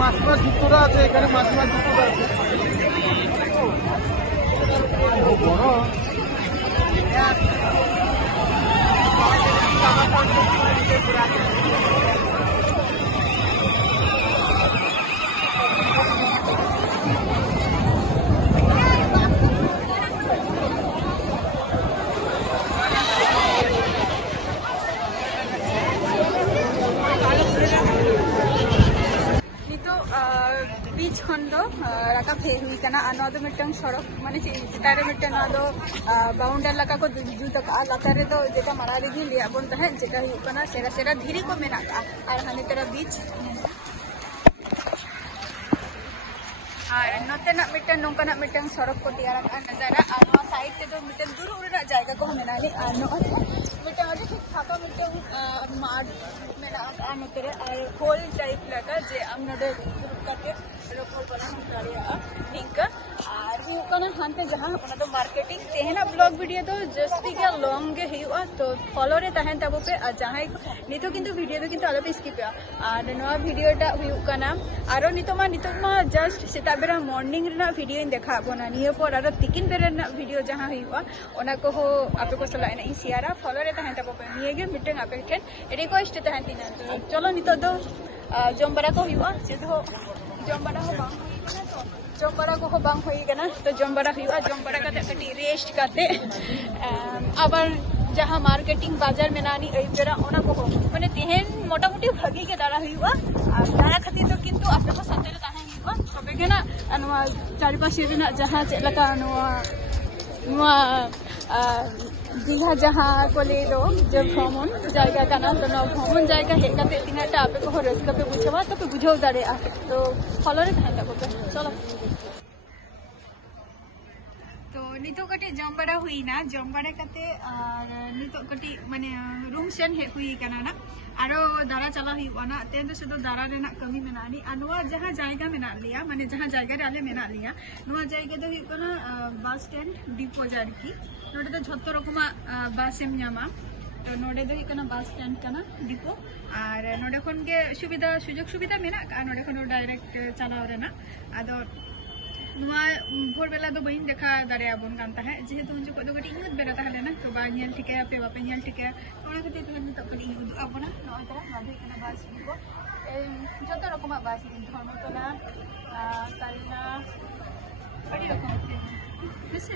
মাছমাছ যুক্তরা আছে, এখানে মাছমাছ যুক্তরা আছে। बीच खंड राका फे हुई कना अनो दो मिटंग सड़क माने चितारे मिटंग दो बाउंडर लका को जुत का लतारे दो जेटा मारा रेगी लिया बन तहे जेटा हुई कना सेरा सेरा धीरी को मेना का और हाने तेरा बीच और नोतेना मिटंग नोंकाना मिटंग सड़क को तैयार का नजारा और साइड ते दो मिटंग दूर उड़ा जाएगा को मेना नि अनो मिटंग अदे ठीक थापा मिटंग माड मेना का अनो तेरे और होल टाइप लगा जे हमने करके लोकल बना दाड़िया ठीक और हुकना हानते जहां ओना तो मार्केटिंग तेहना ब्लॉग वीडियो तो जस्ती के लॉन्ग गे हिवा तो फॉलो रे तहन तबो पे जहां नितो किंतु वीडियो तो किंतु आलो स्किप और नवा वीडियोटा हुकना आरो नितो मा जस्ट सेता बेरा मॉर्निंग रेना वीडियो इन देखा बोना नियो पर आरो तिकिन बेरा ना वीडियो जहां हुआ ओना को हो आपे को सलाइना इ शेयर फॉलो रे तहन तबो पे निये गे मिटिंग आपे ठेन रिक्वेस्ट तहन तिना तो चलो नितो दो जमबरा को हुआ से तो जमबरा हो बांग जमबरा को बांग होई गना तो जमबरा हुआ जमबरा का कटी रेस्ट करते आबार जहां मार्केटिंग बाजार में नानी एबेरा ओना को माने तेहन मोटा मोटी भागी के दाड़ा हुआ और दाड़ा खातिर तो किंतु आपे को सतेरे ताहे हुआ तबे के ना अनवा चारि पासे रेना जहां चलका अनवा दीघा जहां को ले दो जब भ्रमण जाएगा का ना तो भ्रमण जाएगा हेकाते तिनाटा आपे को रस्का पे बुझवा तो पे बुझाव दारे तो फॉलो रे थांदा को चलो तो नितो कटे जमबड़ा हुई ना जमबड़ा कते और नितो कटी माने रूम सेन हे हुई कना ना आरो दारा चला हुई ना तेन तो सुदो दारा रेना कमी मेनानी अनवा जहां जायगा मेना लिया माने जहां जायगा रे आले मेना लिया नवा जायगा दो हुई कना बस स्टैंड डिपो जारकी नोडे तो झत्तो रकमा बस एम न्यामा तो नोडे दो हुई कना बस स्टैंड कना डिपो और नोडे खन गे सुविधा सुजोग सुविधा मेना का नोडे खन डायरेक्ट चलाव रेना आदो भोर बेला दो बहन देखा दाड़ेयाबन कान ताहे जेहेतु उन जखो दो कटी ᱧᱩᱛ बेरा ताहलेना तो बा ñel ठिकाया पे बापे ñel ठिकाया ओना खातिर तो नितो कटी उदुग आबोना नय तरा नाधे कना बास को जतो रकमा बास धर्मतला कालिना अड़ी रकम हेसे